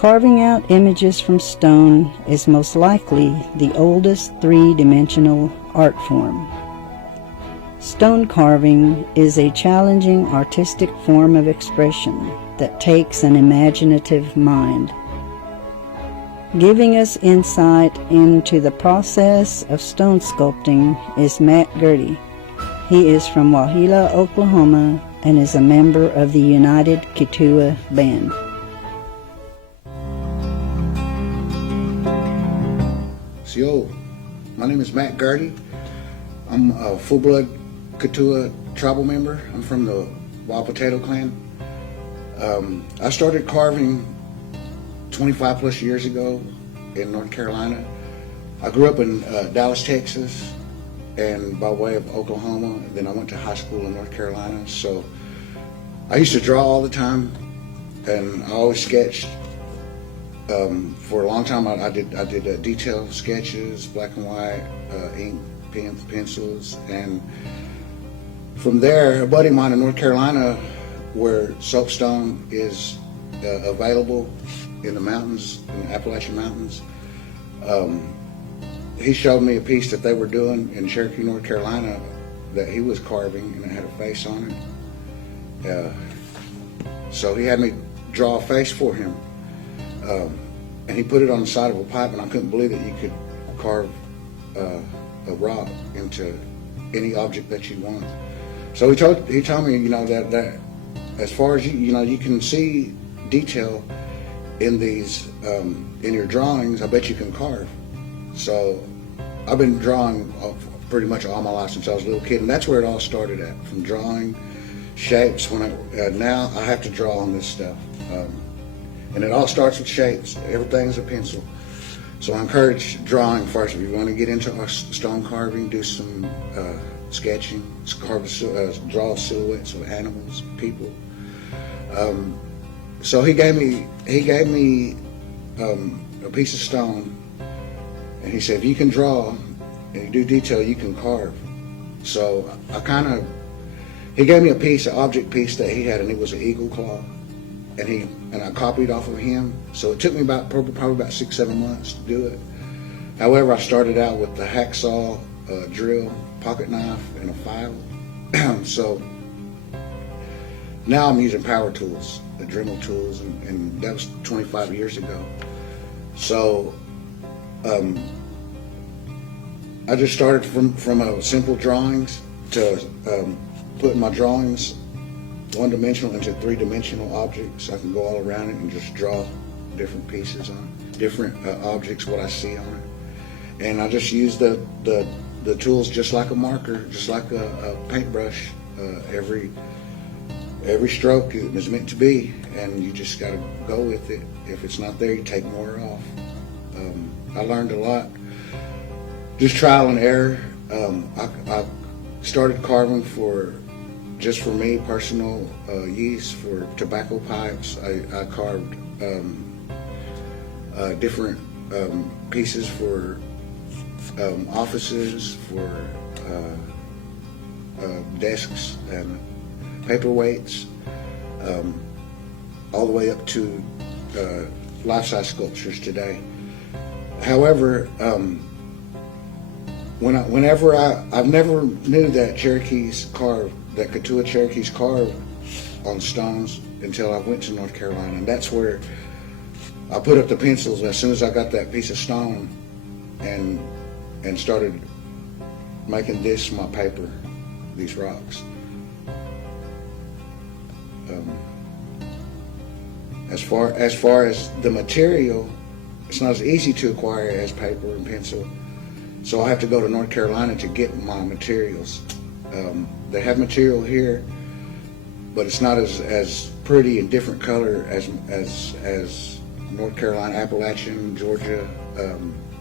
Carving out images from stone is most likely the oldest three-dimensional art form. Stone carving is a challenging artistic form of expression that takes an imaginative mind. Giving us insight into the process of stone sculpting is Matt Girty. He is from Wauhilla, Oklahoma, and is a member of the United Keetowah Band. So, my name is Matt Girty. I'm a full-blood Keetowah tribal member. I'm from the Wild Potato Clan. I started carving 25 plus years ago in North Carolina. I grew up in Dallas, Texas, and by way of Oklahoma. Then I went to high school in North Carolina. So I used to draw all the time, and I always sketched. For a long time, I did detail sketches, black and white, ink, pens, pencils, and from there, a buddy of mine in North Carolina, where soapstone is available in the mountains, in the Appalachian Mountains, he showed me a piece that they were doing in Cherokee, North Carolina, that he was carving, and it had a face on it. So he had me draw a face for him. And he put it on the side of a pipe, and I couldn't believe that you could carve a rock into any object that you want. So he told me, that as far as you can see detail in these in your drawings, I bet you can carve. So I've been drawing pretty much all my life since I was a little kid, and that's where it all started at, from drawing shapes. Now I have to draw on this stuff. And it all starts with shapes. Everything's a pencil. So I encourage drawing first. If you want to get into stone carving, do some sketching, draw silhouettes of animals, people. So he gave me a piece of stone, and he said, if you can draw and you do detail, you can carve. So he gave me a piece, an object piece that he had, and it was an eagle claw. And I copied off of him. So it took me probably about 6-7 months to do it. However, I started out with the hacksaw, drill, pocket knife, and a file. So now I'm using power tools, the Dremel tools, and that was 25 years ago. So I just started from simple drawings to putting my drawings one-dimensional into three-dimensional objects. So I can go all around it and just draw different pieces on it, different objects, what I see on it. And I just use the tools just like a marker, just like a paintbrush. Every stroke is meant to be, and you just got to go with it. If it's not there, you take more off. I learned a lot, just trial and error. I started carving just for me, personal use, for tobacco pipes. I carved different pieces for offices, for desks and paperweights, all the way up to life-size sculptures today. However, whenever I never knew that Keetowah Cherokees carve on stones until I went to North Carolina, and that's where I put up the pencils as soon as I got that piece of stone and started making this my paper, these rocks. As far as the material, it's not as easy to acquire as paper and pencil, so I have to go to North Carolina to get my materials. They have material here, but it's not as pretty and different color as North Carolina, Appalachian, Georgia,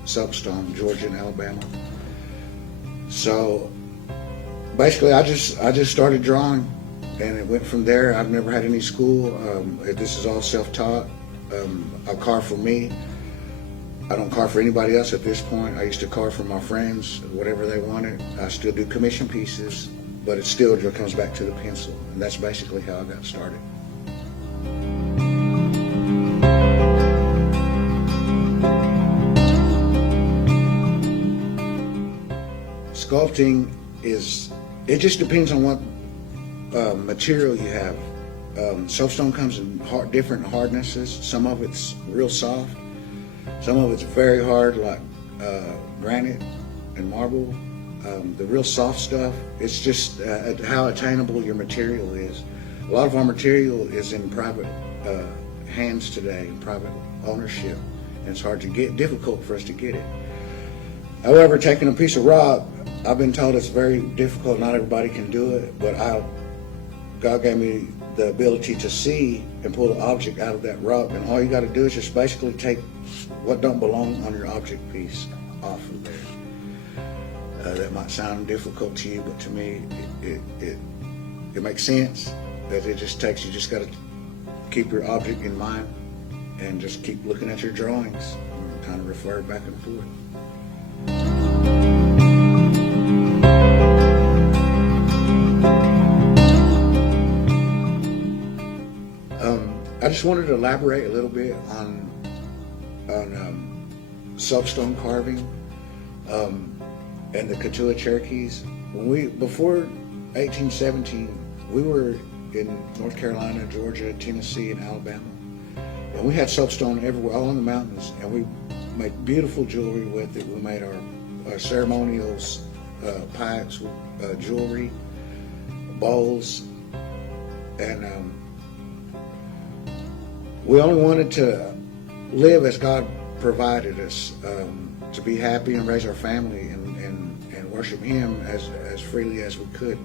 soapstone, Georgia and Alabama. So basically, I just started drawing, and it went from there. I've never had any school. This is all self-taught. I carve for me. I don't carve for anybody else at this point. I used to carve for my friends, whatever they wanted. I still do commission pieces, but it still comes back to the pencil, and that's basically how I got started. Sculpting it just depends on what material you have. Soapstone comes in different hardnesses. Some of it's real soft. Some of it's very hard, like granite and marble. The real soft stuff, it's just how attainable your material is. A lot of our material is in private hands today, private ownership, and it's difficult for us to get it. However, taking a piece of rock, I've been told it's very difficult. Not everybody can do it, but God gave me the ability to see and pull the object out of that rock, and all you got to do is just basically take what don't belong on your object piece off of there. That might sound difficult to you, but to me, it makes sense. That you just got to keep your object in mind and just keep looking at your drawings and kind of refer back and forth. I just wanted to elaborate a little bit on soapstone carving and the Keetowah Cherokees. Before 1817, we were in North Carolina, Georgia, Tennessee, and Alabama, and we had soapstone everywhere, all in the mountains, and we made beautiful jewelry with it. We made our ceremonials, pipes, jewelry, bowls, and we only wanted to live as God provided us, to be happy and raise our family and worship Him as freely as we could.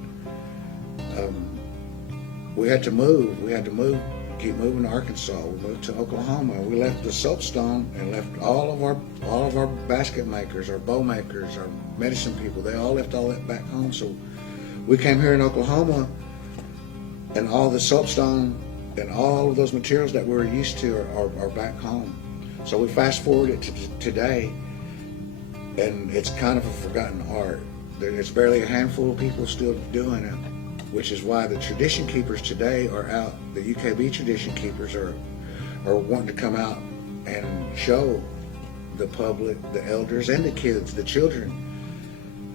We had to move. Keep moving to Arkansas. We moved to Oklahoma. We left the soapstone and left all of our basket makers, our bow makers, our medicine people. They all left all that back home. So we came here in Oklahoma, and all the soapstone and all of those materials that we were used to are back home. So we fast forward it to today, and it's kind of a forgotten art. There's barely a handful of people still doing it, which is why the tradition keepers today are out. The UKB tradition keepers are wanting to come out and show the public, the elders, and the kids, the children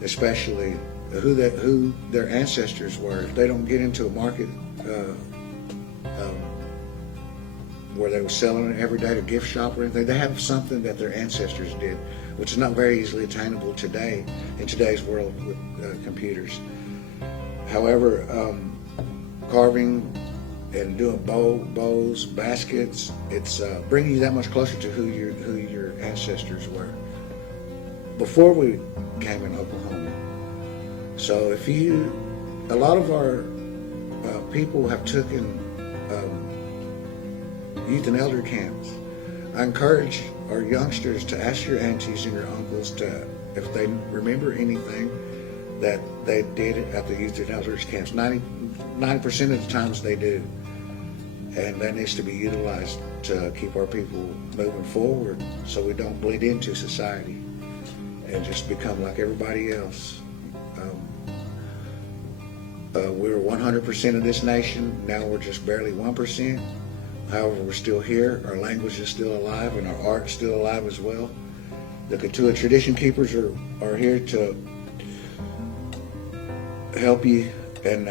especially, who their ancestors were. If they don't get into a market where they were selling it every day at a gift shop or anything, they have something that their ancestors did, which is not very easily attainable today in today's world with computers. However, carving and doing bows, baskets, it's bringing you that much closer to who your ancestors were before we came in Oklahoma. So a lot of our people have taken youth and elder camps. I encourage our youngsters to ask your aunties and your uncles if they remember anything that they did at the youth and elders camps. 90% of the times they do. And that needs to be utilized to keep our people moving forward so we don't bleed into society and just become like everybody else. We were 100% of this nation. Now we're just barely 1%. However, we're still here. Our language is still alive, and our art's still alive as well. The Keetowah tradition keepers are here to help you and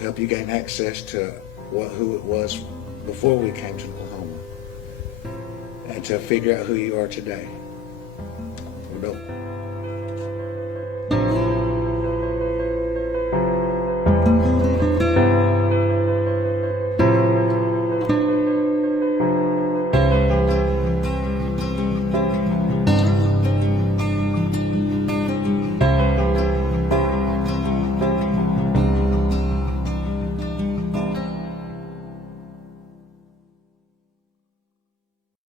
help you gain access to who it was before we came to Oklahoma, and to figure out who you are today. We don't